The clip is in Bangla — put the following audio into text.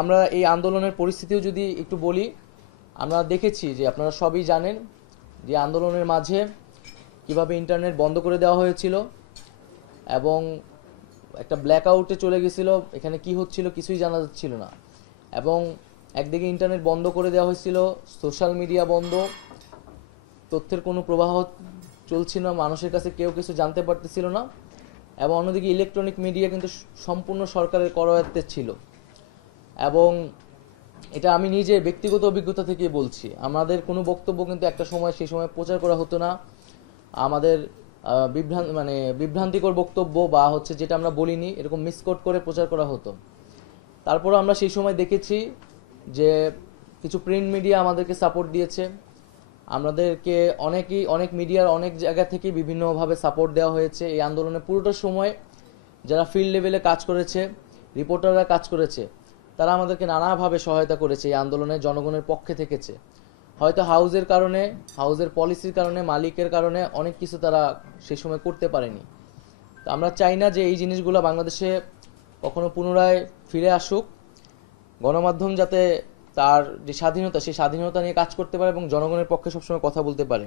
আমরা এই আন্দোলনের পরিস্থিতিও যদি একটু বলি, আমরা দেখেছি যে আপনারা সবই জানেন যে আন্দোলনের মাঝে কিভাবে ইন্টারনেট বন্ধ করে দেওয়া হয়েছিল এবং একটা ব্ল্যাক আউটে চলে গেছিল। এখানে কি হচ্ছিল কিছুই জানা যাচ্ছিল না। এবং একদিকে ইন্টারনেট বন্ধ করে দেওয়া হয়েছিল, সোশ্যাল মিডিয়া বন্ধ, তথ্যের কোনো প্রবাহ চলছিল না, মানুষের কাছে কেউ কিছু জানতে পারতেছিল না। এবং অন্যদিকে ইলেকট্রনিক মিডিয়া কিন্তু সম্পূর্ণ সরকারের করায়ত্তে ছিল। এবং এটা আমি নিজে ব্যক্তিগত অভিজ্ঞতা থেকে বলছি, আমাদের কোনো বক্তব্য কিন্তু একটা সময় সেই সময় প্রচার করা হতো না। আমাদের বিভ্রান্তিকর বক্তব্য বা হচ্ছে যেটা আমরা বলিনি এরকম মিসকোট করে প্রচার করা হতো। তারপরও আমরা সেই সময় দেখেছি যে কিছু প্রিন্ট মিডিয়া আমাদেরকে সাপোর্ট দিয়েছে, আমাদেরকে অনেক মিডিয়ার অনেক জায়গা থেকে বিভিন্নভাবে সাপোর্ট দেওয়া হয়েছে। এই আন্দোলনে পুরোটা সময় যারা ফিল্ড লেভেলে কাজ করেছে, রিপোর্টাররা কাজ করেছে, তারা আমাদেরকে নানাভাবে সহায়তা করেছে। এই আন্দোলনে জনগণের পক্ষে থেকেছে। হয়তো হাউজের পলিসির কারণে, মালিকের কারণে অনেক কিছু তারা সেই সময় করতে পারেনি। তো আমরা চাই না যে এই জিনিসগুলো বাংলাদেশে কখনো পুনরায় ফিরে আসুক। গণমাধ্যম যাতে তার যে স্বাধীনতা, সেই স্বাধীনতা নিয়ে কাজ করতে পারে এবং জনগণের পক্ষে সবসময় কথা বলতে পারে।